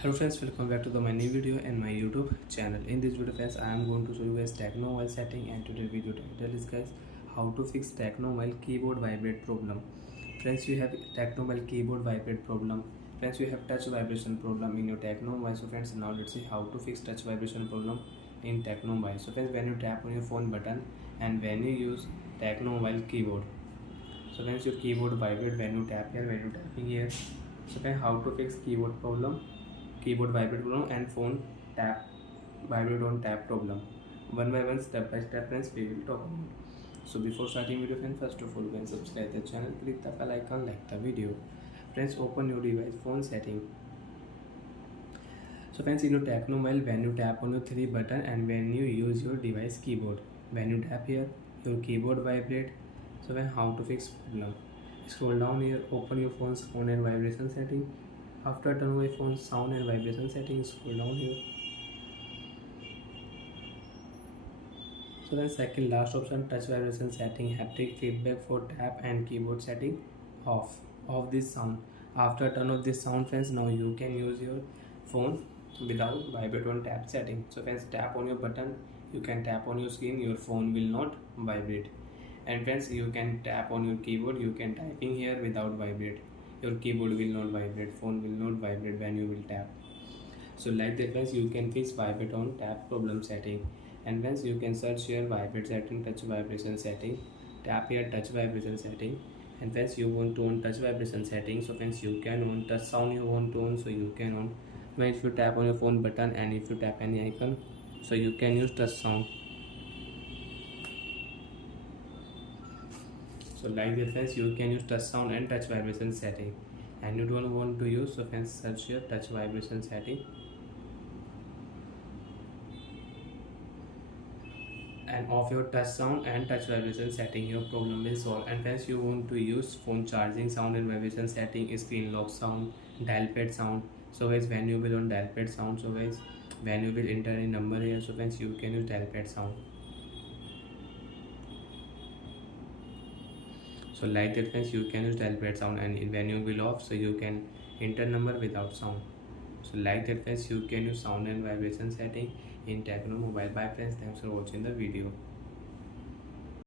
Hello friends, welcome back to my new video and my YouTube channel. In this video friends, I am going to show you guys Tecno while setting, and today's video title is guys how to fix Tecno while keyboard vibrate problem. Friends, you have Tecno while keyboard vibrate problem. Friends, you have touch vibration problem in your Tecno while. So friends, now let's see how to fix touch vibration problem in Tecno while. So friends, when you tap on your phone button and when you use Tecno while keyboard. So friends, your keyboard vibrate when you tap here, when you tapping here. So friends, how to fix keyboard problem, keyboard vibrate problem and phone tap vibrate on tap problem. One by one, step by step friends, we will talk about. So before starting video friends, first of all you can subscribe the channel, click the bell icon, like the video. Friends, open your device phone setting. So friends, in your Tecno Mobile, when you tap on your three button and when you use your device keyboard, when you tap here, your keyboard vibrate. So when how to fix problem, scroll down here, open your phone's sound and vibration setting. After turn away phone sound and vibration settings, scroll down here. So then second last option, touch vibration setting, haptic feedback for tap and keyboard setting, off this sound. After turn off this sound friends, now you can use your phone without vibrate on tap setting. So friends, tap on your button, you can tap on your screen, your phone will not vibrate. And friends, you can tap on your keyboard, you can typing here without vibrate. Your keyboard will not vibrate, phone will not vibrate when you will tap. So like that friends, you can fix vibrate on tap problem setting. And friends, you can search here vibrate setting, touch vibration setting, tap here touch vibration setting. And friends, you want to on touch vibration setting, so friends you can on touch sound you want to on, so you can on. When if you tap on your phone button and if you tap any icon, so you can use touch sound. So like that friends, you can use touch sound and touch vibration setting. And you don't want to use, so friends search here touch vibration setting, and off your touch sound and touch vibration setting, your problem will solve. And friends, you want to use phone charging sound and vibration setting, screen lock sound, dial pad sound. So guys, when you will on dial pad sound, so guys when you will enter a number here, so friends you can use dial pad sound. So like that friends, you can use dial pad sound, and when you will off, so you can enter number without sound. So like that friends, you can use sound and vibration setting in Tecno Mobile. Bye friends, thanks for watching the video.